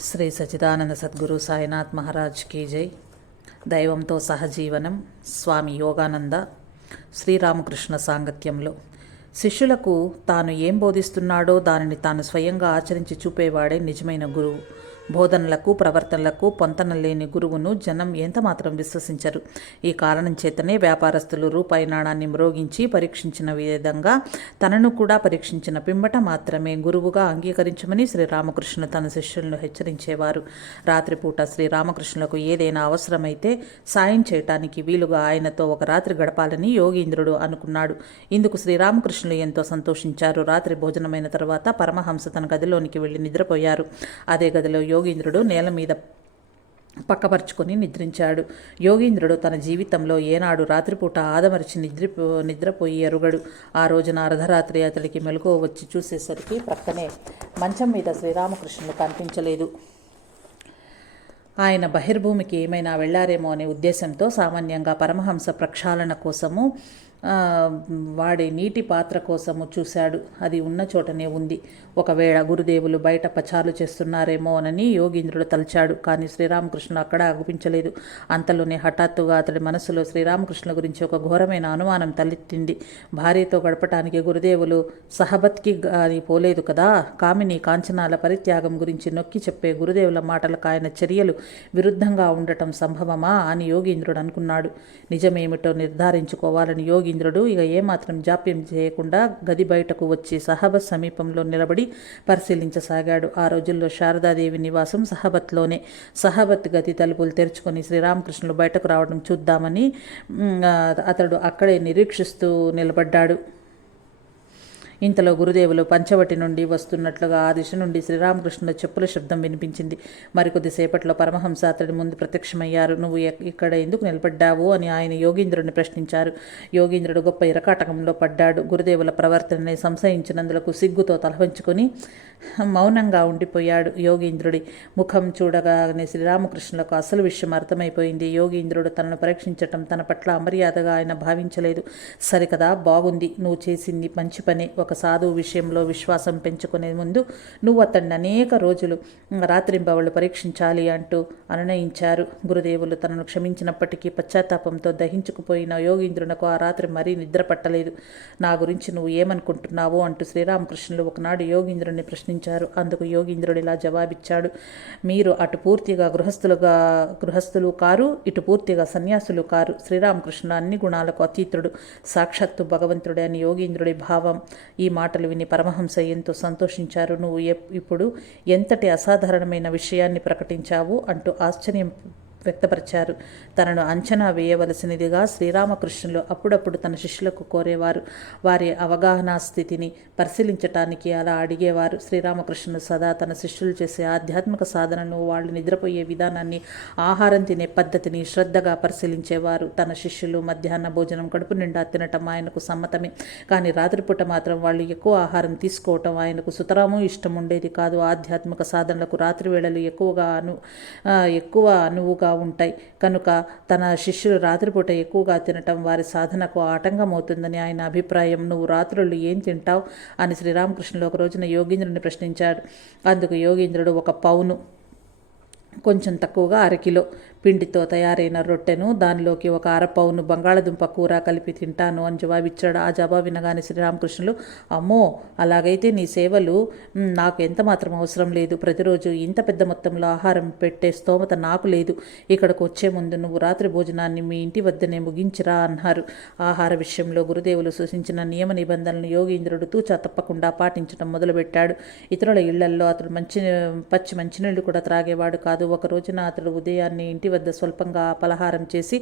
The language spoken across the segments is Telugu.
శ్రీ సచిదానంద సద్గురు సాయినాథ్ మహారాజ్ కీ జై. దైవంతో సహజీవనం స్వామి యోగానంద శ్రీరామకృష్ణ సాంగత్యంలో. శిష్యులకు తాను ఏం బోధిస్తున్నాడో దానిని తాను స్వయంగా ఆచరించి చూపేవాడే నిజమైన గురువు. బోధనలకు ప్రవర్తనలకు పొంతన లేని గురువును జనం ఎంతమాత్రం విశ్వసించరు. ఈ కారణం చేతనే వ్యాపారస్తులు రూపాయి నాణాన్ని మ్రోగించి పరీక్షించిన విధంగా తనను కూడా పరీక్షించిన పిమ్మట మాత్రమే గురువుగా అంగీకరించమని శ్రీరామకృష్ణ తన శిష్యులను హెచ్చరించేవారు. రాత్రిపూట శ్రీరామకృష్ణులకు ఏదైనా అవసరమైతే సాయం చేయటానికి వీలుగా ఆయనతో ఒక రాత్రి గడపాలని యోగీంద్రుడు అనుకున్నాడు. ఇందుకు శ్రీరామకృష్ణులు ఎంతో సంతోషించారు. రాత్రి భోజనమైన తర్వాత పరమహంస తన గదిలోనికి వెళ్ళి నిద్రపోయారు. అదే గదిలో యోగీంద్రుడు నేల మీద పక్కపరుచుకొని నిద్రించాడు. యోగీంద్రుడు తన జీవితంలో ఏనాడు రాత్రిపూట ఆదమరిచి నిద్రి నిద్రపోయి ఎరుగడు ఆ రోజున అర్ధరాత్రి అతడికి మెలకువ వచ్చి చూసేసరికి ప్రక్కనే మంచం మీద శ్రీరామకృష్ణులు కనిపించలేదు. ఆయన బహిర్భూమికి ఏమైనా వెళ్ళారేమో అనే ఉద్దేశంతో సామాన్యంగా పరమహంస ప్రక్షాళన కోసము వాడే నీటి పాత్ర కోసము చూశాడు. అది ఉన్న చోటనే ఉంది. ఒకవేళ గురుదేవులు బయట పచారు చేస్తున్నారేమోనని యోగీంద్రుడు తలచాడు. కానీ శ్రీరామకృష్ణుడు అక్కడ అగుపించలేదు అంతలోనే హఠాత్తుగా అతడి మనసులో శ్రీరామకృష్ణుల గురించి ఒక ఘోరమైన అనుమానం తలెత్తింది. భార్యతో గడపటానికి గురుదేవులు సహబత్కి గాని పోలేదు కదా? కామిని కాంచనాల పరిత్యాగం గురించి నొక్కి చెప్పే గురుదేవుల మాటలకు ఆయన చర్యలు విరుద్ధంగా ఉండటం సంభవమా? అని యోగీంద్రుడు అనుకున్నాడు. నిజమేమిటో నిర్ధారించుకోవాలని యోగి యోగీంద్రుడు ఇక ఏమాత్రం జాప్యం చేయకుండా గది బయటకు వచ్చి సహబత్ సమీపంలో నిలబడి పరిశీలించసాగాడు. ఆ రోజుల్లో శారదాదేవి నివాసం సహబత్లోనే. సహబత్ గది తలుపులు తెరుచుకొని శ్రీరామకృష్ణులు బయటకు రావడం చూద్దామని అతడు అక్కడే నిరీక్షిస్తూ నిలబడ్డాడు. ఇంతలో గురుదేవులు పంచవటి నుండి వస్తున్నట్లుగా ఆ దిశ నుండి శ్రీరామకృష్ణుల చెప్పుల శబ్దం వినిపించింది. మరికొద్దిసేపట్లో పరమహంస అతడి ముందు ప్రత్యక్షమయ్యారు. నువ్వు ఇక్కడ ఎందుకు నిలబడ్డావు? అని ఆయన యోగీంద్రుడిని ప్రశ్నించారు. యోగీంద్రుడు గొప్ప ఇరకాటకంలో పడ్డాడు. గురుదేవుల ప్రవర్తనని సంశయించినందులకు సిగ్గుతో తలవంచుకొని మౌనంగా ఉండిపోయాడు యోగీంద్రుడి. ముఖం చూడగానే శ్రీరామకృష్ణులకు అసలు విషయం అర్థమైపోయింది. యోగీంద్రుడు తనను పరీక్షించటం తన పట్ల అమర్యాదగా ఆయన భావించలేదు. సరికదా బాగుంది. నువ్వు చేసింది మంచి పని. ఒక సాధువు విషయంలో విశ్వాసం పెంచుకునే ముందు నువ్వు అతన్ని అనేక రోజులు రాత్రింబవళ్ళు పరీక్షించాలి అంటూ అనునయించారు. గురుదేవులు తనను క్షమించినప్పటికీ పశ్చాత్తాపంతో దహించుకుపోయిన యోగీంద్రునకు ఆ రాత్రి మరీ నిద్ర పట్టలేదు. నా గురించి నువ్వు ఏమనుకుంటున్నావు అంటూ శ్రీరామకృష్ణులు ఒకనాడు యోగీంద్రుని ప్రశ్న ప్రశ్నించారు. అందుకు యోగీంద్రుడు ఇలా జవాబిచ్చాడు. మీరు అటు పూర్తిగా గృహస్థులుగా గృహస్థులు కారు ఇటు పూర్తిగా సన్యాసులు కారు. శ్రీరామకృష్ణ అన్ని గుణాలకు అతీతుడు సాక్షాత్తు భగవంతుడే అని యోగీంద్రుడి భావం. ఈ మాటలు విని పరమహంస ఎంతో సంతోషించారు. నువ్వు ఇప్పుడు ఎంతటి అసాధారణమైన విషయాన్ని ప్రకటించావు అంటూ ఆశ్చర్యం వ్యక్తపరిచారు. తనను అంచనా వేయవలసినదిగా శ్రీరామకృష్ణులు అప్పుడప్పుడు తన శిష్యులకు కోరేవారు. వారి అవగాహన స్థితిని పరిశీలించటానికి అలా అడిగేవారు. శ్రీరామకృష్ణులు సదా తన శిష్యులు చేసే ఆధ్యాత్మిక సాధనను వాళ్ళు నిద్రపోయే విధానాన్ని ఆహారం తినే పద్ధతిని శ్రద్ధగా పరిశీలించేవారు. తన శిష్యులు మధ్యాహ్న భోజనం కడుపు నిండా తినటం ఆయనకు సమ్మతమే. కానీ రాత్రిపూట మాత్రం వాళ్ళు ఎక్కువ ఆహారం తీసుకోవటం ఆయనకు సుతరాము ఇష్టం ఉండేది కాదు. ఆధ్యాత్మిక సాధనలకు రాత్రి వేళలు ఎక్కువగా అను ఎక్కువ అనువుగా ఉంటాయి. కనుక తన శిష్యులు రాత్రిపూట ఎక్కువగా తినటం వారి సాధనకు ఆటంకమవుతుందని ఆయన అభిప్రాయం. నువ్వు రాత్రులు ఏం తింటావు? అని శ్రీరామకృష్ణులు ఒక రోజున యోగీంద్రుని ప్రశ్నించాడు అందుకు యోగీంద్రుడు ఒక పౌను. కొంచెం తక్కువగా అరకిలో. పిండితో తయారైన రొట్టెను దానిలోకి ఒక అరపౌను బంగాళదుంప కూర కలిపి తింటాను అని జవాబిచ్చాడు. ఆ జవాబు వినగానే శ్రీరామకృష్ణులు అమ్మో అలాగైతే నీ సేవలు నాకు ఎంత మాత్రం అవసరం లేదు. ప్రతిరోజు ఇంత పెద్ద మొత్తంలో ఆహారం పెట్టే స్తోమత నాకు లేదు. ఇక్కడికి వచ్చే ముందు నువ్వు రాత్రి భోజనాన్ని మీ ఇంటి వద్దనే ముగించిరా అన్నారు. ఆహార విషయంలో గురుదేవులు సూచించిన నియమ నిబంధనలను యోగీంద్రుడు తూచా తప్పకుండా పాటించడం మొదలుపెట్టాడు. ఇతరుల ఇళ్ళల్లో అతడు మంచి పచ్చి మంచినీళ్ళు కూడా త్రాగేవాడు కాదు. ఒక రోజున అతడు ఉదయాన్నే ఇంటి వద్ద స్వల్పంగా పలహారం చేసి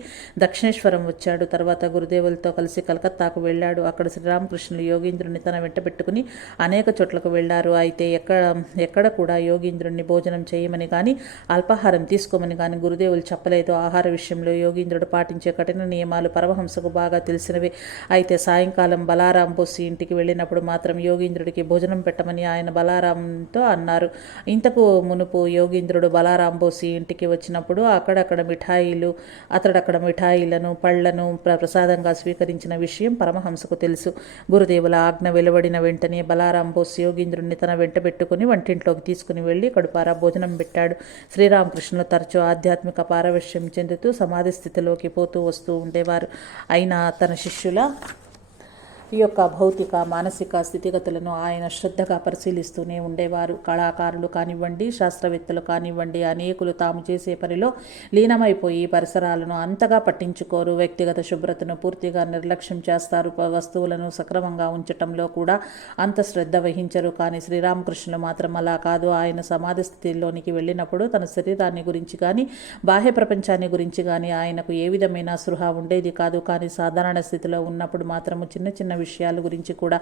దక్షిణేశ్వరం వచ్చాడు. తర్వాత గురుదేవులతో కలిసి కలకత్తాకు వెళ్ళాడు. అక్కడ శ్రీరామకృష్ణులు యోగీంద్రుని తన వెంట పెట్టుకుని అనేక చోట్లకు వెళ్ళారు. అయితే ఎక్కడ ఎక్కడ కూడా యోగీంద్రుని భోజనం చేయమని కానీ అల్పాహారం తీసుకోమని కానీ గురుదేవులు చెప్పలేదు. ఆహార విషయంలో యోగీంద్రుడు పాటించే కఠిన నియమాలు పరమహంసకు బాగా తెలిసినవి. అయితే సాయంకాలం బలారాం బోసి ఇంటికి వెళ్ళినప్పుడు మాత్రం యోగీంద్రుడికి భోజనం పెట్టమని ఆయన బలారాంతో అన్నారు. ఇంతకు మునుపు యోగీంద్రుడు బలారాం బోసి ఇంటికి వచ్చినప్పుడు అక్కడ అక్కడక్కడ మిఠాయిలు అతడక్కడ మిఠాయిలను పళ్ళను ప్ర- ప్రసాదంగా స్వీకరించిన విషయం పరమహంసకు తెలుసు. గురుదేవుల ఆజ్ఞ వెలువడిన వెంటనే బలారాం బోస్ యోగీంద్రుణ్ణి తన వెంట పెట్టుకుని వంటింట్లోకి తీసుకుని వెళ్ళి కడుపారా భోజనం పెట్టాడు. శ్రీరామకృష్ణులు తరచూ ఆధ్యాత్మిక పారవశ్యం చెందుతూ సమాధి స్థితిలోకి పోతూ వస్తూ ఉండేవారు. అయినా తన శిష్యుల ఈ యొక్క భౌతిక మానసిక స్థితిగతులను ఆయన శ్రద్ధగా పరిశీలిస్తూనే ఉండేవారు. కళాకారులు కానివ్వండి శాస్త్రవేత్తలు కానివ్వండి అనేకులు తాము చేసే పనిలో లీనమైపోయి పరిసరాలను అంతగా పట్టించుకోరు. వ్యక్తిగత శుభ్రతను పూర్తిగా నిర్లక్ష్యం చేస్తారు. వస్తువులను సక్రమంగా ఉంచటంలో కూడా అంత శ్రద్ధ వహించరు. కానీ శ్రీరామకృష్ణులు మాత్రం అలా కాదు. ఆయన సమాధి స్థితిలోనికి వెళ్ళినప్పుడు తన శరీరాన్ని గురించి కానీ బాహ్య ప్రపంచాన్ని గురించి కానీ ఆయనకు ఏ విధమైన స్పృహ ఉండేది కాదు. కానీ సాధారణ స్థితిలో ఉన్నప్పుడు మాత్రము చిన్న చిన్న విషయాల గురించి కూడా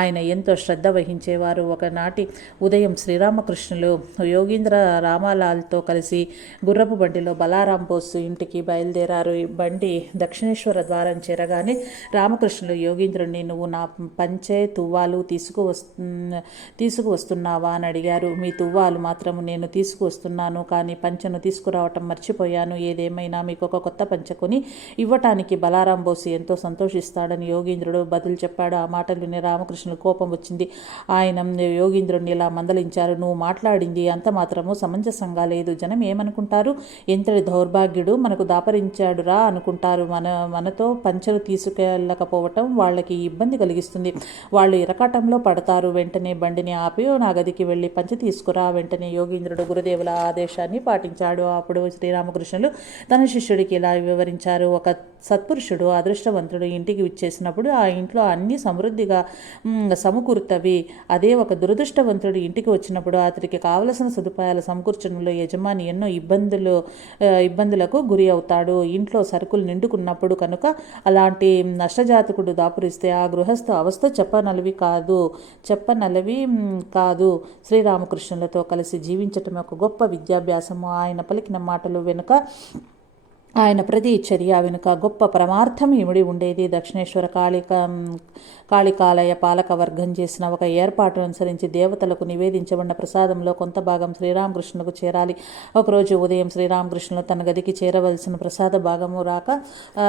ఆయన ఎంతో శ్రద్ధ వహించేవారు. ఒకనాటి ఉదయం శ్రీరామకృష్ణులు యోగీంద్ర రామాలాల్తో కలిసి గుర్రపు బండిలో బలారాం బోస్ ఇంటికి బయలుదేరారు. బండి దక్షిణేశ్వర ద్వారం చేరగానే రామకృష్ణులు యోగీంద్రుడిని నువ్వు నా పంచే తువ్వాలు తీసుకువస్తు తీసుకువస్తున్నావా అని అడిగారు. మీ తువ్వాలు మాత్రము నేను తీసుకువస్తున్నాను కానీ పంచను తీసుకురావటం మర్చిపోయాను. ఏదేమైనా మీకు ఒక కొత్త పంచ కొని ఇవ్వటానికి బలారాం బోసు ఎంతో సంతోషిస్తాడని యోగీంద్రుడు బదులు చెప్పాడు. ఆ మాటలు విని రామకృష్ణుడు కోపం వచ్చింది. ఆయన యోగీంద్రుడిని ఇలా మందలించారు. నువ్వు మాట్లాడింది అంత మాత్రము సమంజసంగా లేదు. జనం ఏమనుకుంటారు? ఎంతటి దౌర్భాగ్యుడు మనకు దాపరించాడురా అనుకుంటారు. మన మనతో పంచలు తీసుకెళ్ళకపోవటం వాళ్ళకి ఇబ్బంది కలిగిస్తుంది. వాళ్ళు ఇరకాటంలో పడతారు. వెంటనే బండిని ఆపి నా గదికి వెళ్ళి పంచ తీసుకురా. వెంటనే యోగీంద్రుడు గురుదేవుల ఆదేశాన్ని పాటించాడు. అప్పుడు శ్రీరామకృష్ణులు తన శిష్యుడికి ఇలా వివరించారు. ఒక సత్పురుషుడు అదృష్టవంతుడు ఇంటికి విచ్చేసినప్పుడు ఆ ఇంట్లో అన్ని సమృద్ధిగా సమకూరుతవి. అదే ఒక దురదృష్టవంతుడు ఇంటికి వచ్చినప్పుడు అతడికి కావలసిన సదుపాయాలు సమకూర్చడంలో యజమాని ఎన్నో ఇబ్బందులు ఇబ్బందులకు గురి అవుతాడు. ఇంట్లో సరుకులు నిండుకున్నప్పుడు కనుక అలాంటి నష్టజాతకుడు దాపురిస్తే ఆ గృహస్థ అవస్థ చెప్పనలవి కాదు. చెప్పనలవి కాదు. శ్రీరామకృష్ణులతో కలిసి జీవించటం ఒక గొప్ప విద్యాభ్యాసము. ఆయన పలికిన మాటలు వెనుక ఆయన ప్రతి చర్య వెనుక గొప్ప పరమార్థం ఇమిడి ఉండేది. దక్షిణేశ్వర కాళిక కాళికాలయ పాలక వర్గం చేసిన ఒక ఏర్పాటు అనుసరించి దేవతలకు నివేదించబడిన ప్రసాదంలో కొంత భాగం శ్రీరామకృష్ణులకు చేరాలి. ఒకరోజు ఉదయం శ్రీరామకృష్ణులు తన గదికి చేరవలసిన ప్రసాద భాగము రాక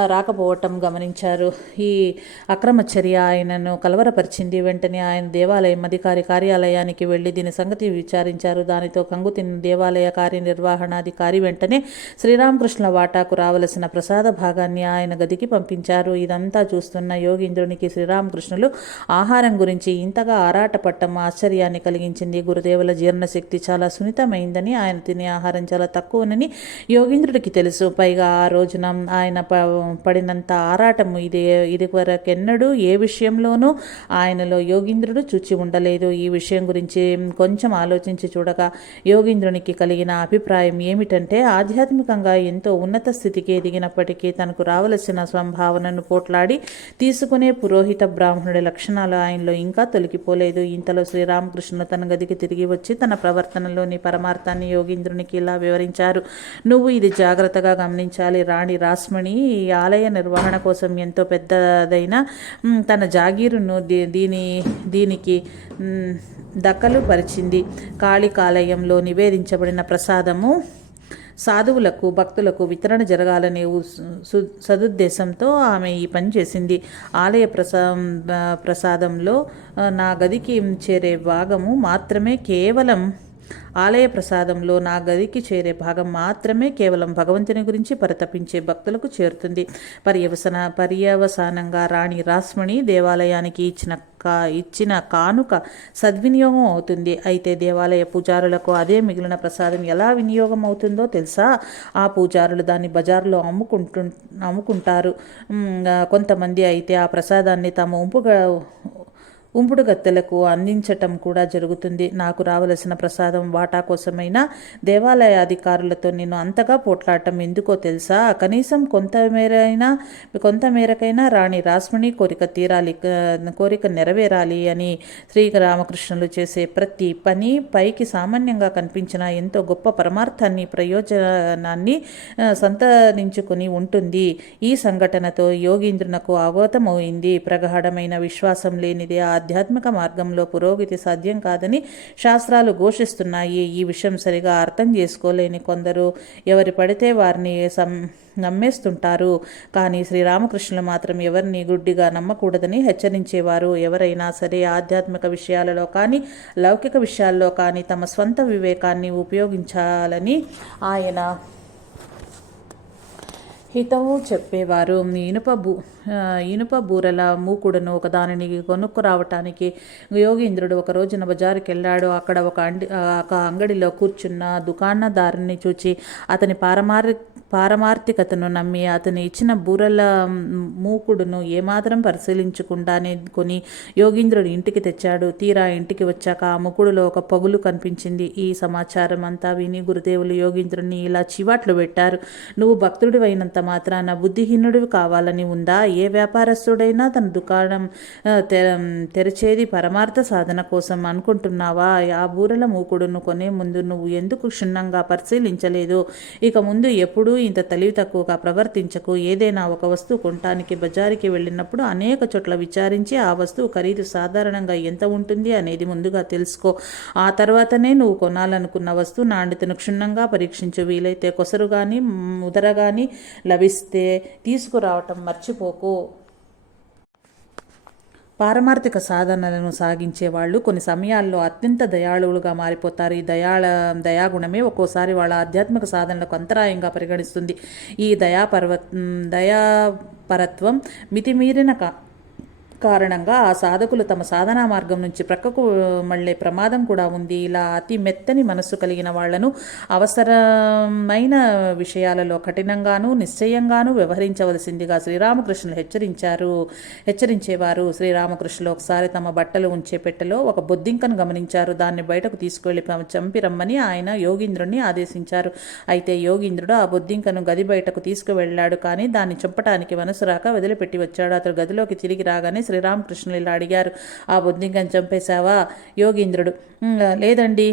రాకపోవటం గమనించారు. ఈ అక్రమ చర్య ఆయనను కలవరపరిచింది. వెంటనే ఆయన దేవాలయం అధికారి కార్యాలయానికి వెళ్ళి దీని సంగతి విచారించారు. దానితో కంగుతిన్న దేవాలయ కార్యనిర్వహణాధికారి వెంటనే శ్రీరామకృష్ణుల వాటాకు రావలసిన ప్రసాద భాగాన్ని ఆయన గదికి పంపించారు. ఇదంతా చూస్తున్న యోగీంద్రునికి శ్రీరామకృష్ణులు ఆహారం గురించి ఇంతగా ఆరాటపట్టం ఆశ్చర్యాన్ని కలిగించింది. గురుదేవుల జీర్ణశక్తి చాలా సున్నితమైందని ఆయన తినే ఆహారం చాలా తక్కువనని యోగీంద్రుడికి తెలుసు. పైగా ఆ రోజున ఆయన ప- పడినంత ఆరాటము ఇది ఇది వరకెన్నడూ ఏ విషయంలోనూ ఆయనలో యోగీంద్రుడు చూచి ఉండలేదు. ఈ విషయం గురించి కొంచెం ఆలోచించి చూడగా యోగీంద్రునికి కలిగిన అభిప్రాయం ఏమిటంటే ఆధ్యాత్మికంగా ఎంతో ఉన్నత స్థితి స్థితికి ఎదిగినప్పటికీ తనకు రావలసిన సంభావనను పోట్లాడి తీసుకునే పురోహిత బ్రాహ్మణుడి లక్షణాలు ఆయనలో ఇంకా తొలగిపోలేదు. ఇంతలో శ్రీరామకృష్ణుడు తన గదికి తిరిగి వచ్చి తన ప్రవర్తనలోని పరమార్థాన్ని యోగీంద్రునికి ఇలా వివరించారు. నువ్వు ఇది జాగ్రత్తగా గమనించాలి రాణి రాస్మణి ఈ ఆలయ నిర్వహణ కోసం ఎంతో పెద్దదైన తన జాగీరును దీ- దీని దీనికి దక్కలు పరిచింది. కాళికాలయంలో నివేదించబడిన ప్రసాదము సాధువులకు భక్తులకు వితరణ జరగాలనే ఉ- సు- సదుద్దేశంతో ఆమె ఈ పని చేసింది. ఆలయ ప్రసా ప్రసాదంలో నా గదికి చేరే భాగము మాత్రమే కేవలం ఆలయ ప్రసాదంలో నా గదికి చేరే భాగం మాత్రమే కేవలం భగవంతుని గురించి పరితపించే భక్తులకు చేరుతుంది. పర్యవసన పర్యవసానంగా రాణి రాస్మణి దేవాలయానికి ఇచ్చిన కా ఇచ్చిన కానుక సద్వినియోగం అవుతుంది. అయితే దేవాలయ పూజారులకు అదే మిగిలిన ప్రసాదం ఎలా వినియోగం అవుతుందో తెలుసా? ఆ పూజారులు దాన్ని బజారులో అమ్ముకుంటు అమ్ముకుంటారు. కొంతమంది అయితే ఆ ప్రసాదాన్ని తమ ఉంపుగా ఉంపుడుగత్తెలకు అందించటం కూడా జరుగుతుంది. నాకు రావలసిన ప్రసాదం వాటా కోసమైనా దేవాలయ అధికారులతో నేను అంతగా పోట్లాడటం ఎందుకో తెలుసా? కనీసం కొంతమేరైనా కొంతమేరకైనా కొంత మేరకైనా రాణి రాస్మణి కోరిక తీరాలి కోరిక నెరవేరాలి అని శ్రీరామకృష్ణులు చేసే ప్రతి పని పైకి సామాన్యంగా కనిపించిన ఎంతో గొప్ప పరమార్థాన్ని ప్రయోజనాన్ని సంతరించుకుని ఉంటుంది. ఈ సంఘటనతో యోగీంద్రునకు అవగతమైంది ప్రగాఢమైన విశ్వాసం లేనిదే ఆ ఆధ్యాత్మిక మార్గంలో పురోగతి సాధ్యం కాదని శాస్త్రాలు ఘోషిస్తున్నాయి. ఈ విషయం సరిగా అర్థం చేసుకోలేని కొందరు ఎవరి పడితే వారిని సం నమ్మేస్తుంటారు. కానీ శ్రీరామకృష్ణులు మాత్రం ఎవరిని గుడ్డిగా నమ్మకూడదని హెచ్చరించేవారు. ఎవరైనా సరే ఆధ్యాత్మిక విషయాలలో కానీ లౌకిక విషయాల్లో కానీ తమ స్వంత వివేకాన్ని ఉపయోగించాలని ఆయన హితవు చెప్పేవారు. ఇనుప భూ ఇనుప బూరెల మూకుడును ఒక దానిని కొనుక్కు రావటానికి యోగీంద్రుడు ఒక రోజున బజారుకి వెళ్ళాడు అక్కడ ఒక అండి ఒక అంగడిలో కూర్చున్న దుకాణదారుని చూచి అతని పారమారి పారమార్థికతను నమ్మి అతను ఇచ్చిన బూరల మూకుడును ఏమాత్రం పరిశీలించకుండానే కొని యోగీంద్రుడు ఇంటికి తెచ్చాడు. తీరా ఇంటికి వచ్చాక ఆ ముకుడులో ఒక పగులు కనిపించింది. ఈ సమాచారం అంతా విని గురుదేవులు యోగీంద్రుడిని ఇలా చివాట్లు పెట్టారు. నువ్వు భక్తుడివైనంత మాత్రాన బుద్ధిహీనుడివి కావాలని ఉందా? ఏ వ్యాపారస్తుడైనా తన దుకాణం తె- తెరిచేది పరమార్థ సాధన కోసం అనుకుంటున్నావా? ఆ బూరల మూకుడును కొనే ముందు నువ్వు ఎందుకు క్షుణ్ణంగా పరిశీలించలేదు? ఇక ముందు ఎప్పుడూ ఇంత తెలివి తక్కువగా ప్రవర్తించకు. ఏదైనా ఒక వస్తువు కొనటానికి బజారుకి వెళ్ళినప్పుడు అనేక చోట్ల విచారించి ఆ వస్తువు ఖరీదు సాధారణంగా ఎంత ఉంటుంది అనేది ముందుగా తెలుసుకో. ఆ తర్వాతనే నువ్వు కొనాలనుకున్న వస్తువు నాణ్యతను క్షుణ్ణంగా పరీక్షించు. వీలైతే కొసరు కానీ ముదర కానీ లభిస్తే తీసుకురావటం మర్చిపోకు పారమార్థిక సాధనలను సాగించే వాళ్ళు కొన్ని సమయాల్లో అత్యంత దయాళువులుగా మారిపోతారు. ఈ దయాళ దయాగుణమే ఒక్కోసారి వాళ్ళ ఆధ్యాత్మిక సాధనలకు అంతరాయంగా పరిగణిస్తుంది. ఈ దయాపర్వ దయాపరత్వం మితిమీరిన కారణంగా ఆ సాధకులు తమ సాధనా మార్గం నుంచి ప్రక్కకు మళ్ళే ప్రమాదం కూడా ఉంది. ఇలా అతి మెత్తని మనస్సు కలిగిన వాళ్ళను అవసరమైన విషయాలలో కఠినంగానూ నిశ్చయంగానూ వ్యవహరించవలసిందిగా శ్రీరామకృష్ణులు హెచ్చరించారు. హెచ్చరించేవారు శ్రీరామకృష్ణులు ఒకసారి తమ బట్టలు ఉంచే పెట్టెలో ఒక బొద్దింకను గమనించారు. దాన్ని బయటకు తీసుకువెళ్ళి చంపిరమ్మని చంపి రమ్మని ఆయన యోగీంద్రుణ్ణి ఆదేశించారు. అయితే యోగీంద్రుడు ఆ బొద్దింకను గది బయటకు తీసుకువెళ్ళాడు. కానీ దాన్ని చంపటానికి మనసు రాక వదిలిపెట్టి వచ్చాడు. అతడు గదిలోకి తిరిగి రాగానే శ్రీరామకృష్ణులు ఇలా అడిగారు. ఆ బొద్దింకను చంపేశావా? యోగీంద్రుడు. లేదండి.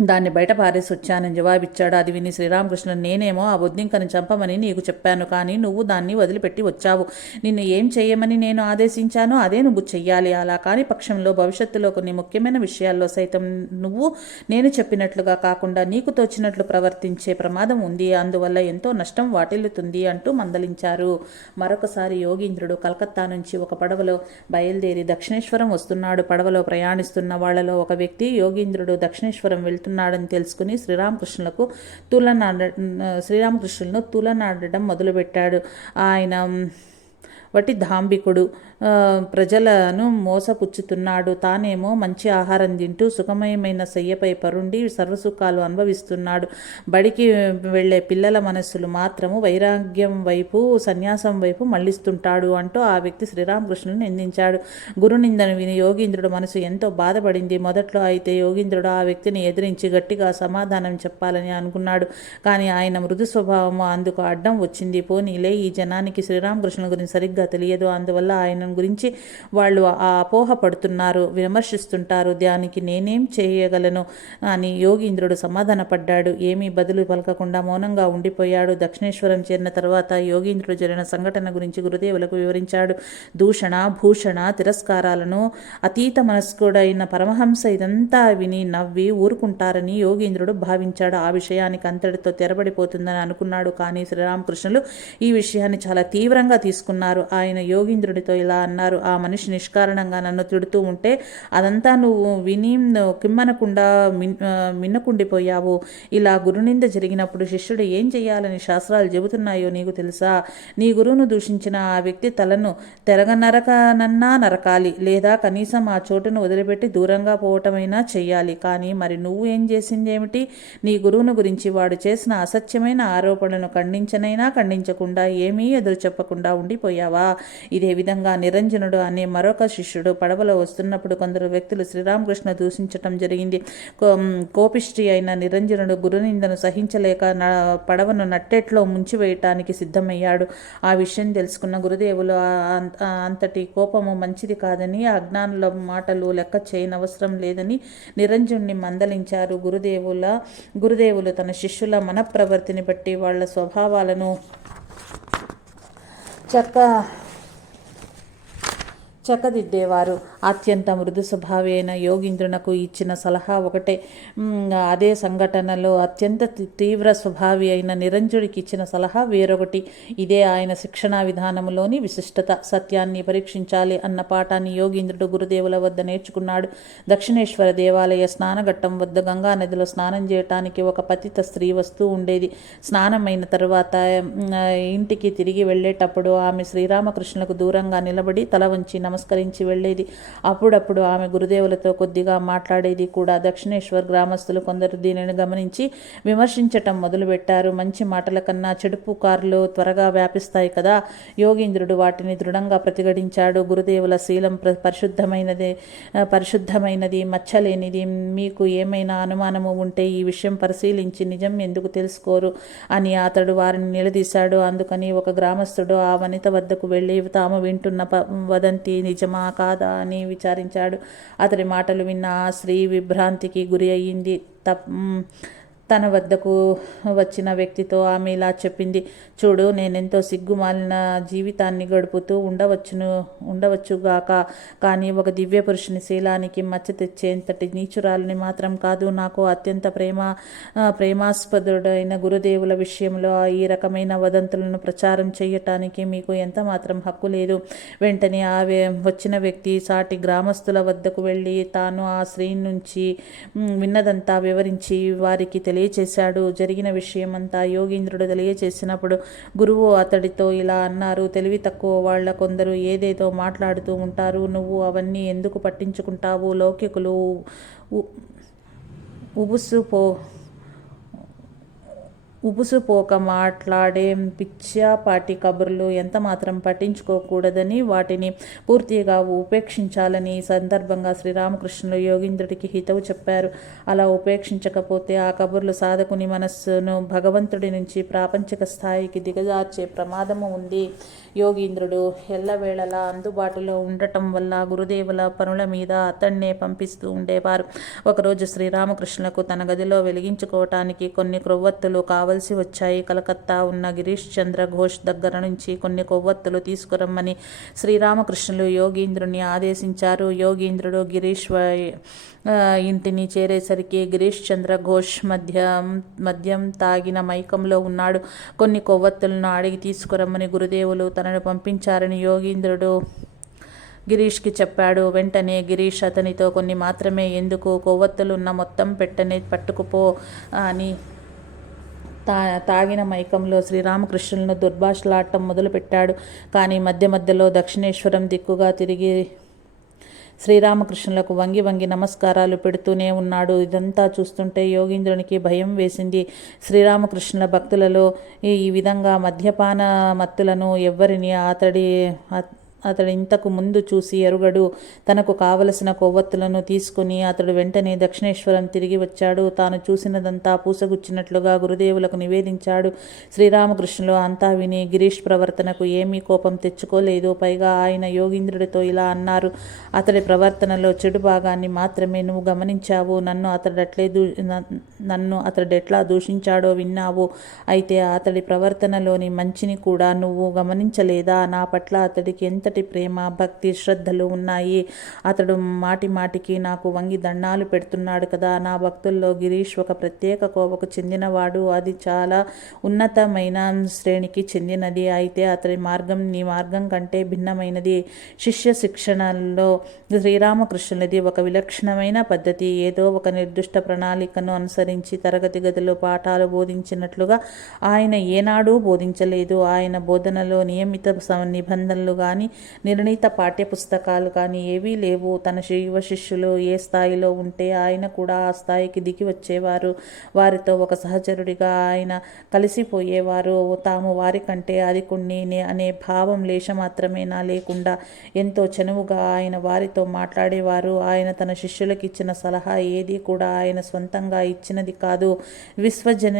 దాన్ని బయట పారేసి వచ్చానని జవాబిచ్చాడు. అది విని శ్రీరామకృష్ణ నేనేమో ఆ బొద్దింకని చంపమని నీకు చెప్పాను కానీ నువ్వు దాన్ని వదిలిపెట్టి వచ్చావు. నిన్ను ఏం చేయమని నేను ఆదేశించానో అదే నువ్వు చెయ్యాలి అలా. కాని పక్షంలో భవిష్యత్తులో కొన్ని ముఖ్యమైన విషయాల్లో సైతం నువ్వు నేను చెప్పినట్లుగా కాకుండా నీకు తోచినట్లు ప్రవర్తించే ప్రమాదం ఉంది. అందువల్ల ఎంతో నష్టం వాటిల్లుతుంది అంటూ మందలించారు. మరొకసారి యోగీంద్రుడు కలకత్తా నుంచి ఒక పడవలో బయలుదేరి దక్షిణేశ్వరం వస్తున్నాడు. పడవలో ప్రయాణిస్తున్న వాళ్ళలో ఒక వ్యక్తి యోగీంద్రుడు దక్షిణేశ్వరం వెళ్తూ వెళ్తున్నాడని తెలుసుకుని శ్రీరామకృష్ణులకు తులనాడ శ్రీరామకృష్ణులను తులనాడడం మొదలుపెట్టాడు. ఆయన వటి ధాంబికుడు. ప్రజలను మోసపుచ్చుతున్నాడు. తానేమో మంచి ఆహారం తింటూ సుఖమయమైన శయ్యపై పరుండి సర్వసుఖాలు అనుభవిస్తున్నాడు. బడికి వెళ్ళే పిల్లల మనస్సులు మాత్రము వైరాగ్యం వైపు సన్యాసం వైపు మళ్ళిస్తుంటాడు అంటూ ఆ వ్యక్తి శ్రీరామకృష్ణుని నిందించాడు. గురునిందను విని యోగీంద్రుడు మనసు ఎంతో బాధపడింది. మొదట్లో అయితే యోగీంద్రుడు ఆ వ్యక్తిని ఎదిరించి గట్టిగా సమాధానం చెప్పాలని అనుకున్నాడు. కానీ ఆయన మృదు స్వభావము అందుకు అడ్డం వచ్చింది. పోనీలే ఈ జనానికి శ్రీరామకృష్ణుని గురించి సరిగ్గా తెలియదు అందువల్ల ఆయన గురించి వాళ్ళు ఆ అపోహ పడుతున్నారు విమర్శిస్తుంటారు. దానికి నేనేం చేయగలను? అని యోగీంద్రుడు సమాధానపడ్డాడు. ఏమీ బదులు పలకకుండా మౌనంగా ఉండిపోయాడు. దక్షిణేశ్వరం చేరిన తర్వాత యోగీంద్రుడు జరిగిన సంఘటన గురించి గురుదేవులకు వివరించాడు. దూషణ భూషణ తిరస్కారాలను అతీత మనస్కుడైన పరమహంస ఇదంతా విని నవ్వి ఊరుకుంటారని యోగీంద్రుడు భావించాడు. ఆ విషయానికి అంతటితో తెరబడిపోతుందని అనుకున్నాడు. కానీ శ్రీరామకృష్ణులు ఈ విషయాన్ని చాలా తీవ్రంగా తీసుకున్నారు. ఆయన యోగీంద్రుడితో ఇలా అన్నారు. ఆ మనిషి నిష్కారణంగా నన్ను తిడుతూ ఉంటే అదంతా నువ్వు విని కిమ్మనకుండా మిన్ మిన్నకుండిపోయావు. ఇలా గురునింద జరిగినప్పుడు శిష్యుడు ఏం చేయాలని శాస్త్రాలు చెబుతున్నాయో నీకు తెలుసా? నీ గురువును దూషించిన ఆ వ్యక్తి తలను తెరగనరకనన్నా నరకాలి. లేదా కనీసం ఆ చోటును వదిలిపెట్టి దూరంగా పోవటమైనా చెయ్యాలి. కానీ మరి నువ్వు ఏం చేసిందేమిటి? నీ గురువును గురించి వాడు చేసిన అసత్యమైన ఆరోపణలను ఖండించనైనా ఖండించకుండా ఏమీ ఎదురు చెప్పకుండా ఉండిపోయావా? ఇదే విధంగా నిరంజనుడు అనే మరొక శిష్యుడు పడవలో వస్తున్నప్పుడు కొందరు వ్యక్తులు శ్రీరామకృష్ణ దూషించటం జరిగింది. కో- కోపిష్టి అయిన నిరంజనుడు గురునిందను సహించలేక పడవను నట్టెట్లో ముంచివేయటానికి సిద్ధమయ్యాడు. ఆ విషయం తెలుసుకున్న గురుదేవులు అంతటి కోపము మంచిది కాదని అజ్ఞానుల మాటలు లెక్క చేయనవసరం లేదని నిరంజనుడిని మందలించారు. గురుదేవుల గురుదేవులు తన శిష్యుల మనప్రవర్తిని బట్టి వాళ్ళ స్వభావాలను చక్క చక్కదిద్దేవారు అత్యంత మృదు స్వభావి అయిన యోగీంద్రునకు ఇచ్చిన సలహా ఒకటే. అదే సంఘటనలో అత్యంత తీవ్ర స్వభావి అయిన నిరంజుడికి ఇచ్చిన సలహా వేరొకటి. ఇదే ఆయన శిక్షణా విధానములోని విశిష్టత. సత్యాన్ని పరీక్షించాలి అన్న పాఠాన్ని యోగీంద్రుడు గురుదేవుల వద్ద నేర్చుకున్నాడు. దక్షిణేశ్వర దేవాలయ స్నానఘట్టం వద్ద గంగా నదిలో స్నానం చేయటానికి ఒక పతిత స్త్రీ వస్తూ ఉండేది. స్నానమైన తరువాత ఇంటికి తిరిగి వెళ్ళేటప్పుడు ఆమె శ్రీరామకృష్ణులకు దూరంగా నిలబడి తల వంచి నమస్కరించి వెళ్ళేది. అప్పుడప్పుడు ఆమె గురుదేవులతో కొద్దిగా మాట్లాడేది కూడా దక్షిణేశ్వర్ గ్రామస్తులు కొందరు దీనిని గమనించి విమర్శించటం మొదలుపెట్టారు. మంచి మాటల కన్నా చెడు పుకార్లు త్వరగా వ్యాపిస్తాయి కదా. యోగీంద్రుడు వాటిని దృఢంగా ప్రతిఘటించాడు. గురుదేవుల శీలం ప్ర పరిశుద్ధమైనది పరిశుద్ధమైనది మచ్చలేనిది. మీకు ఏమైనా అనుమానము ఉంటే ఈ విషయం పరిశీలించి నిజం ఎందుకు తెలుసుకోరు అని అతడు వారిని నిలదీశాడు. అందుకని ఒక గ్రామస్తుడు ఆ వనిత వద్దకు వెళ్ళి తాము వింటున్న ప వదంతి నిజమా కాదా అని విచారించాడు. అతడి మాటలు విన్న ఆ స్త్రీ విభ్రాంతికి గురి అయ్యింది. తప్ తన వద్దకు వచ్చిన వ్యక్తితో ఆమె ఇలా చెప్పింది చూడు నేనెంతో సిగ్గుమాలిన జీవితాన్ని గడుపుతూ ఉండవచ్చును ఉండవచ్చుగాక. కానీ ఒక దివ్య పురుషుని శీలానికి మచ్చ తెచ్చేంతటి నీచురాలని మాత్రం కాదు నాకు అత్యంత ప్రేమ ప్రేమాస్పదుడైన గురుదేవుల విషయంలో ఈ రకమైన వదంతులను ప్రచారం చేయటానికి మీకు ఎంత మాత్రం హక్కు లేదు. వెంటనే ఆ వే- వచ్చిన వ్యక్తి సాటి గ్రామస్తుల వద్దకు వెళ్ళి తాను ఆ స్త్రీ నుంచి విన్నదంతా వివరించి వారికి తెలియ తెలియచేశాడు. జరిగిన విషయమంతా యోగీంద్రుడు తెలియచేసినప్పుడు గురువు అతడితో ఇలా అన్నారు. తెలివి తక్కువ వాళ్ళ కొందరు ఏదేదో మాట్లాడుతూ ఉంటారు. నువ్వు అవన్నీ ఎందుకు పట్టించుకుంటావు? లౌకికులు ఉబుసుపో ఉబుసుపోక మాట్లాడే పిచ్చాపాటి కబుర్లు ఎంత మాత్రం పట్టించుకోకూడదని వాటిని పూర్తిగా ఉపేక్షించాలని ఈ సందర్భంగా శ్రీరామకృష్ణులు యోగీంద్రుడికి హితవు చెప్పారు. అలా ఉపేక్షించకపోతే ఆ కబుర్లు సాధకుని మనస్సును భగవంతుడి నుంచి ప్రాపంచిక స్థాయికి దిగజార్చే ప్రమాదము ఉంది. యోగీంద్రుడు ఎల్లవేళలా అందుబాటులో ఉండటం వల్ల గురుదేవుల పనుల మీద అతన్నే పంపిస్తూ ఉండేవారు. ఒకరోజు శ్రీరామకృష్ణులకు తన గదిలో వెలిగించుకోవటానికి కొన్ని క్రొవ్వొత్తులు కావలసి వచ్చాయి. కలకత్తా ఉన్న గిరీష్ చంద్ర ఘోష్ దగ్గర నుంచి కొన్ని కొవ్వొత్తులు తీసుకురమ్మని శ్రీరామకృష్ణులు యోగీంద్రుని ఆదేశించారు. యోగీంద్రుడు గిరీష్ ఇంటిని చేరేసరికి గిరీష్ చంద్ర ఘోష్ మద్యం మద్యం తాగిన మైకంలో ఉన్నాడు. కొన్ని కొవ్వొత్తులను అడిగి తీసుకురమ్మని గురుదేవులు తనను పంపించారని యోగీంద్రుడు గిరీష్కి చెప్పాడు. వెంటనే గిరీష్ అతనితో కొన్ని మాత్రమే ఎందుకు కొవ్వొత్తులున్న మొత్తం పెట్టనే పట్టుకుపో అని తా తాగిన మైకంలో శ్రీరామకృష్ణులను దుర్భాషలాడటం మొదలుపెట్టాడు. కానీ మధ్య మధ్యలో దక్షిణేశ్వరం దిక్కుగా తిరిగి శ్రీరామకృష్ణులకు వంగి వంగి నమస్కారాలు పెడుతూనే ఉన్నాడు. ఇదంతా చూస్తుంటే యోగీంద్రునికి భయం వేసింది. శ్రీరామకృష్ణుల భక్తులలో ఈ విధంగా మద్యపాన మత్తులను ఎవ్వరిని అతడి అతడు ఇంతకు ముందు చూసి ఎరుగడు. తనకు కావలసిన కొవ్వొత్తులను తీసుకుని అతడు వెంటనే దక్షిణేశ్వరం తిరిగి వచ్చాడు. తాను చూసినదంతా పూసగుచ్చినట్లుగా గురుదేవులకు నివేదించాడు. శ్రీరామకృష్ణులు అంతా విని గిరీష్ ప్రవర్తనకు ఏమీ కోపం తెచ్చుకోలేదు. పైగా ఆయన యోగీంద్రుడితో ఇలా అన్నారు. అతడి ప్రవర్తనలో చెడు భాగాన్ని మాత్రమే నువ్వు గమనించావు. నన్ను అతడట్లే దూ నన్ను అతడెట్లా దూషించాడో విన్నావు. అయితే అతడి ప్రవర్తనలోని మంచిని కూడా నువ్వు గమనించలేదా? నా పట్ల అతడికి ఎంత ఎంతటి ప్రేమ భక్తి శ్రద్ధలు ఉన్నాయి. అతడు మాటి మాటికి నాకు వంగి దండాలు పెడుతున్నాడు కదా. నా భక్తుల్లో గిరీష్ ఒక ప్రత్యేక కోవకు చెందినవాడు. అది చాలా ఉన్నతమైన శ్రేణికి చెందినది. అయితే అతడి మార్గం నీ మార్గం కంటే భిన్నమైనది. శిష్య శిక్షణలో శ్రీరామకృష్ణులది ఒక విలక్షణమైన పద్ధతి. ఏదో ఒక నిర్దిష్ట ప్రణాళికను అనుసరించి తరగతి గదిలో పాఠాలు బోధించినట్లుగా ఆయన ఏనాడూ బోధించలేదు. ఆయన బోధనలో నియమిత నిబంధనలు కానీ నిర్ణీత పాఠ్యపుస్తకాలు కానీ ఏవీ లేవు. తన శివ శిష్యులు ఏ స్థాయిలో ఉంటే ఆయన కూడా ఆ స్థాయికి దిగి వచ్చేవారు. వారితో ఒక సహచరుడిగా ఆయన కలిసిపోయేవారు. తాము వారికంటే అధికుణ్ణి అనే భావం లేశమాత్రమేనా లేకుండా ఎంతో చనువుగా ఆయన వారితో మాట్లాడేవారు. ఆయన తన శిష్యులకు ఇచ్చిన సలహా ఏది కూడా ఆయన సొంతంగా ఇచ్చినది కాదు. విశ్వజన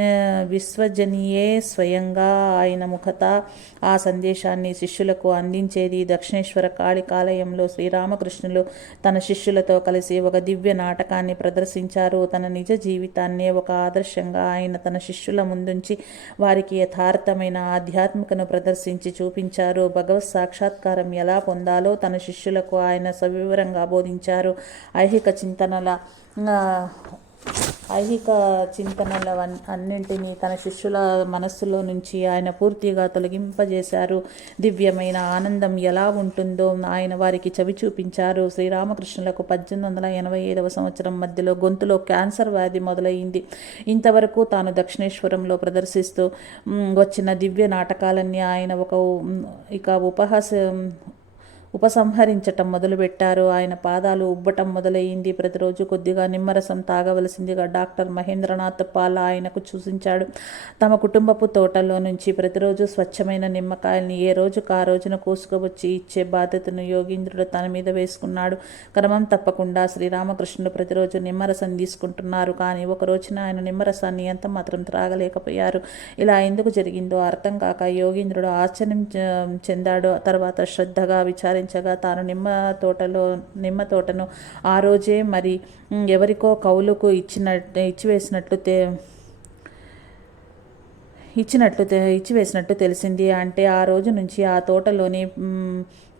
విశ్వజనీయే స్వయంగా ఆయన ముఖత. ఆ సందేశాన్ని శిష్యులకు అందించేది దక్షిణేశ్వర కాళికాలయంలో శ్రీరామకృష్ణులు తన శిష్యులతో కలిసి ఒక దివ్య నాటకాన్ని ప్రదర్శించారు. తన నిజ జీవితాన్నే ఒక ఆదర్శంగా ఆయన తన శిష్యుల ముందుంచి వారికి యథార్థమైన ఆధ్యాత్మికను ప్రదర్శించి చూపించారు. భగవత్ సాక్షాత్కారం ఎలా పొందాలో తన శిష్యులకు ఆయన సవివరంగా బోధించారు. ఐహిక చింతనల ఐహిక చింతనల వన్- అన్నింటినీ తన శిష్యుల మనస్సులో నుంచి ఆయన పూర్తిగా తొలగింపజేశారు. దివ్యమైన ఆనందం ఎలా ఉంటుందో ఆయన వారికి చవి చూపించారు. శ్రీరామకృష్ణులకు పద్దెనిమిది వందల ఎనభై ఐదవ సంవత్సరం మధ్యలో గొంతులో క్యాన్సర్ వ్యాధి మొదలైంది. ఇంతవరకు తాను దక్షిణేశ్వరంలో ప్రదర్శిస్తూ వచ్చిన దివ్య నాటకాలన్నీ ఆయన ఒక ఇక ఉపహాస ఉపసంహరించటం మొదలుపెట్టారు. ఆయన పాదాలు ఉబ్బటం మొదలయ్యింది ప్రతిరోజు కొద్దిగా నిమ్మరసం తాగవలసిందిగా డాక్టర్ మహేంద్రనాథ్ పాల ఆయనకు సూచించాడు. తమ కుటుంబపు తోటలో నుంచి ప్రతిరోజు స్వచ్ఛమైన నిమ్మకాయల్ని ఏ రోజుకు ఆ రోజున కోసుకువచ్చి ఇచ్చే బాధ్యతను యోగీంద్రుడు తన మీద వేసుకున్నాడు. క్రమం తప్పకుండా శ్రీరామకృష్ణుడు ప్రతిరోజు నిమ్మరసం తీసుకుంటున్నారు. కానీ ఒక రోజున ఆయన నిమ్మరసాన్ని ఎంత మాత్రం త్రాగలేకపోయారు. ఇలా ఎందుకు జరిగిందో అర్థం కాక యోగీంద్రుడు ఆశ్చర్యం చె- చెందాడు. తర్వాత శ్రద్ధగా విచారి సంపాదించగా తాను నిమ్మ తోటలో నిమ్మ తోటను ఆ రోజే మరి ఎవరికో కౌలుకు ఇచ్చిన ఇచ్చివేసినట్లు తే ఇచ్చినట్లు ఇచ్చివేసినట్టు తెలిసింది. అంటే ఆ రోజు నుంచి ఆ తోటలోని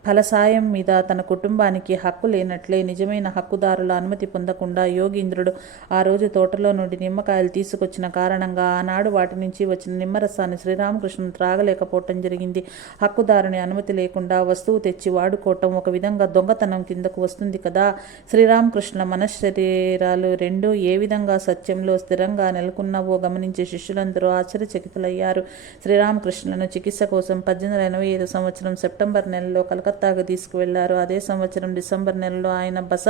ఫలసాయం మీద తన కుటుంబానికి హక్కు లేనట్లే నిజమైన హక్కుదారుల అనుమతి పొందకుండా యోగీంద్రుడు ఆ రోజు తోటలో నుండి నిమ్మకాయలు తీసుకొచ్చిన కారణంగా ఆనాడు వాటి నుంచి వచ్చిన నిమ్మరసాన్ని శ్రీరామకృష్ణుడు త్రాగలేకపోవటం జరిగింది. హక్కుదారుని అనుమతి లేకుండా వస్తువు తెచ్చి వాడుకోవటం ఒక విధంగా దొంగతనం కిందకు వస్తుంది కదా. శ్రీరామకృష్ణ మనశ్శరీరాలు రెండు ఏ విధంగా సత్యంలో స్థిరంగా నెలకొన్నావో గమనించే శిష్యులందరూ ఆశ్చర్యచకితులయ్యారు. శ్రీరామకృష్ణులను చికిత్స కోసం పద్దెనిమిది ఎనభై ఐదు సంవత్సరం సెప్టెంబర్ నెలలో కలక కలకత్తాకు తీసుకువెళ్ళారు. అదే సంవత్సరం డిసెంబర్ నెలలో ఆయన బస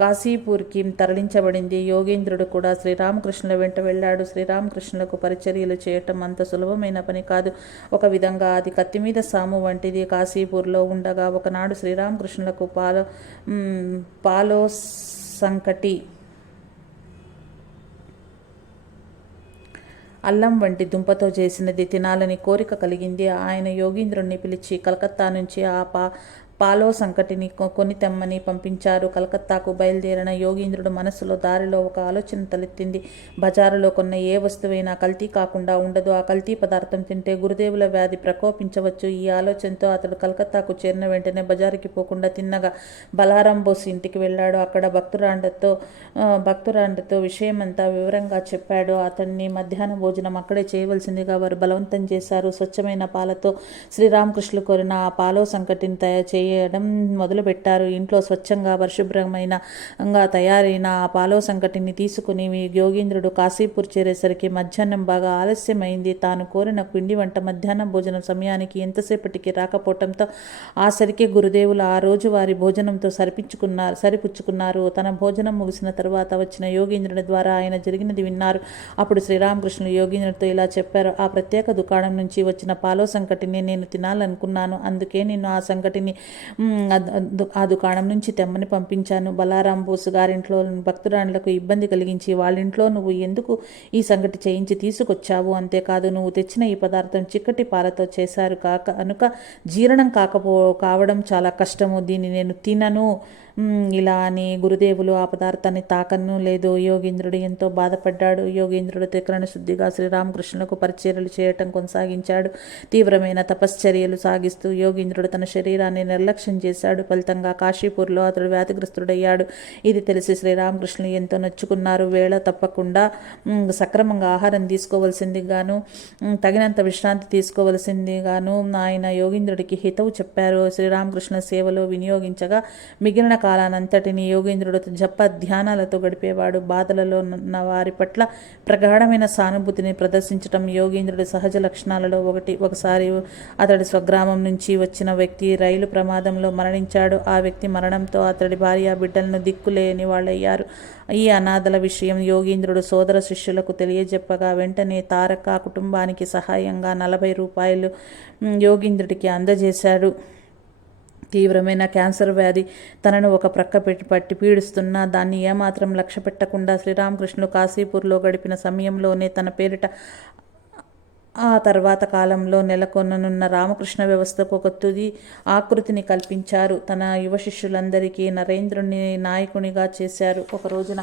కాశీపూర్కి తరలించబడింది. యోగేంద్రుడు కూడా శ్రీరామకృష్ణుల వెంట వెళ్ళాడు. శ్రీరామకృష్ణులకు పరిచర్యలు చేయటం అంత సులభమైన పని కాదు. ఒక విధంగా అది కత్తి మీద సాము వంటిది కాశీపూర్లో ఉండగా ఒకనాడు శ్రీరామకృష్ణులకు పాలో పాలో సంకటి అల్లం వంటి దుంపతో చేసినది తినాలని కోరిక కలిగింది. ఆయన యోగీంద్రుణ్ణి పిలిచి కలకత్తా నుంచి ఆ పా పాలో సంకటిని కొ- కొని తెమ్మని పంపించారు. కలకత్తాకు బయలుదేరిన యోగీంద్రుడు మనసులో దారిలో ఒక ఆలోచన తలెత్తింది. బజారులో కొన్న ఏ వస్తువైనా కల్తీ కాకుండా ఉండదు. ఆ కల్తీ పదార్థం తింటే గురుదేవుల వ్యాధి ప్రకోపించవచ్చు. ఈ ఆలోచనతో అతడు కలకత్తాకు చేరిన వెంటనే బజారుకి పోకుండా తిన్నగా బలారాం బోస్ ఇంటికి వెళ్ళాడు. అక్కడ భక్తురాండతో భక్తురాండతో విషయమంతా వివరంగా చెప్పాడు. అతన్ని మధ్యాహ్న భోజనం అక్కడే చేయవలసిందిగా వారు బలవంతం చేశారు. స్వచ్ఛమైన పాలతో శ్రీరామకృష్ణులు కోరిన ఆ పాలో సంకటిని తయారు చేయడం మొదలుపెట్టారు. ఇంట్లో స్వచ్ఛంగా పరిశుభ్రమైన తయారైన ఆ పాలో సంకటిని తీసుకుని యోగీంద్రుడు కాశీపూర్ చేరేసరికి మధ్యాహ్నం బాగా ఆలస్యమైంది. తాను కోరిన పిండి వంట మధ్యాహ్నం భోజనం సమయానికి ఎంతసేపటికి రాకపోవటంతో ఆసరికి గురుదేవులు ఆ రోజు వారి భోజనంతో సరిపించుకున్నారు సరిపుచ్చుకున్నారు. తన భోజనం ముగిసిన తర్వాత వచ్చిన యోగీంద్రుడి ద్వారా ఆయన జరిగినది విన్నారు. అప్పుడు శ్రీరామకృష్ణుడు యోగీంద్రుడితో ఇలా చెప్పారు ఆ ప్రత్యేక దుకాణం నుంచి వచ్చిన పాలో సంకటిని నేను తినాలనుకున్నాను. అందుకే నేను ఆ సంకటిని ఆ దుకాణం నుంచి తెమ్మని పంపించాను. బలారాం బోసు గారింట్లో భక్తురాణులకు ఇబ్బంది కలిగించి వాళ్ళింట్లో నువ్వు ఎందుకు ఈ సంగటి చేయించి తీసుకొచ్చావు? అంతేకాదు నువ్వు తెచ్చిన ఈ పదార్థం చిక్కటి పాలతో చేశారు కాక కనుక జీర్ణం కాకపో కావడం చాలా కష్టము. దీన్ని నేను తినను. ఇలా అని గురుదేవులు ఆ పదార్థాన్ని తాకను లేదు. యోగీంద్రుడు ఎంతో బాధపడ్డాడు. యోగీంద్రుడు త్రికరణ శుద్ధిగా శ్రీరామకృష్ణులకు పరిచర్యలు చేయటం కొనసాగించాడు. తీవ్రమైన తపశ్చర్యలు సాగిస్తూ యోగీంద్రుడు తన శరీరాన్ని నిర్లక్ష్యం చేశాడు. ఫలితంగా కాశీపూర్లో అతడు వ్యాధిగ్రస్తుడయ్యాడు. ఇది తెలిసి శ్రీరామకృష్ణులు ఎంతో నొచ్చుకున్నారు. వేళ తప్పకుండా సక్రమంగా ఆహారం తీసుకోవలసిందిగాను తగినంత విశ్రాంతి తీసుకోవలసిందిగాను ఆయన యోగీంద్రుడికి హితవు చెప్పారు. శ్రీరామకృష్ణ సేవలో వినియోగించగా మిగిలిన కాలానంతటిని యోగేంద్రుడు జప ధ్యానాలతో గడిపేవాడు. బాధలలో ఉన్న వారి పట్ల ప్రగాఢమైన సానుభూతిని ప్రదర్శించటం యోగేంద్రుడి సహజ లక్షణాలలో ఒకటి. ఒకసారి అతడి స్వగ్రామం నుంచి వచ్చిన వ్యక్తి రైలు ప్రమాదంలో మరణించాడు. ఆ వ్యక్తి మరణంతో అతడి భార్య బిడ్డలను దిక్కులేని వాళ్ళయ్యారు. ఈ అనాథల విషయం యోగీంద్రుడు సోదర శిష్యులకు తెలియజెప్పగా వెంటనే తారక కుటుంబానికి సహాయంగా నలభై రూపాయలు యోగేంద్రుడికి అందజేశాడు. తీవ్రమైన క్యాన్సర్ వ్యాధి తనను ఒక ప్రక్క పెట్టి పట్టి పీడిస్తున్నా దాన్ని ఏమాత్రం లక్ష్య పెట్టకుండా శ్రీరామకృష్ణుడు కాశీపూర్లో గడిపిన సమయంలోనే తన పేరిట ఆ తర్వాత కాలంలో నెలకొననున్న రామకృష్ణ వ్యవస్థకు ఒక తుది ఆకృతిని కల్పించారు. తన యువ శిష్యులందరికీ నరేంద్రుని నాయకునిగా చేశారు. ఒక రోజున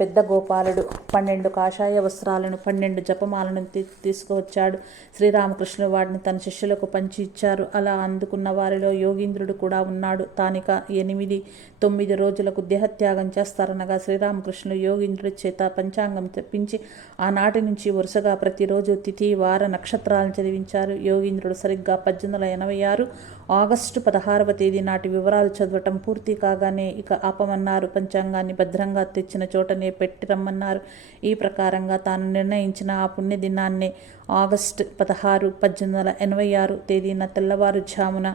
పెద్ద గోపాలుడు పన్నెండు కాషాయ వస్త్రాలను పన్నెండు జపమాలను తీసుకువచ్చాడు. శ్రీరామకృష్ణుడు వాటిని తన శిష్యులకు పంచి ఇచ్చారు. అలా అందుకున్న వారిలో యోగీంద్రుడు కూడా ఉన్నాడు. తానిక ఎనిమిది తొమ్మిది రోజులకు దేహత్యాగం చేస్తారనగా శ్రీరామకృష్ణుడు యోగీంద్రుడి చేత పంచాంగం తెప్పించి ఆనాటి నుంచి వరుసగా ప్రతిరోజు తిథి వార నక్షత్రాలను చదివించారు. యోగీంద్రుడు సరిగ్గా పద్దెనిమిది వందల ఎనభై ఆరు ఆగస్టు పదహారవ తేదీ నాటి వివరాలు చదవటం పూర్తి కాగానే ఇక ఆపమన్నారు. పంచాంగాన్ని భద్రంగా తెచ్చిన చోటనే పెట్టి రమ్మన్నారు. ఈ ప్రకారంగా తాను నిర్ణయించిన ఆ పుణ్యదినాన్నే ఆగస్టు పదహారు పద్దెనిమిది వందల ఎనభై ఆరు తేదీన తెల్లవారుజామున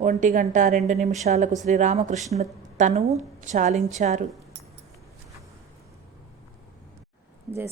ఒంటి గంట రెండు నిమిషాలకు శ్రీరామకృష్ణుడు తనువు చాలించారు. జై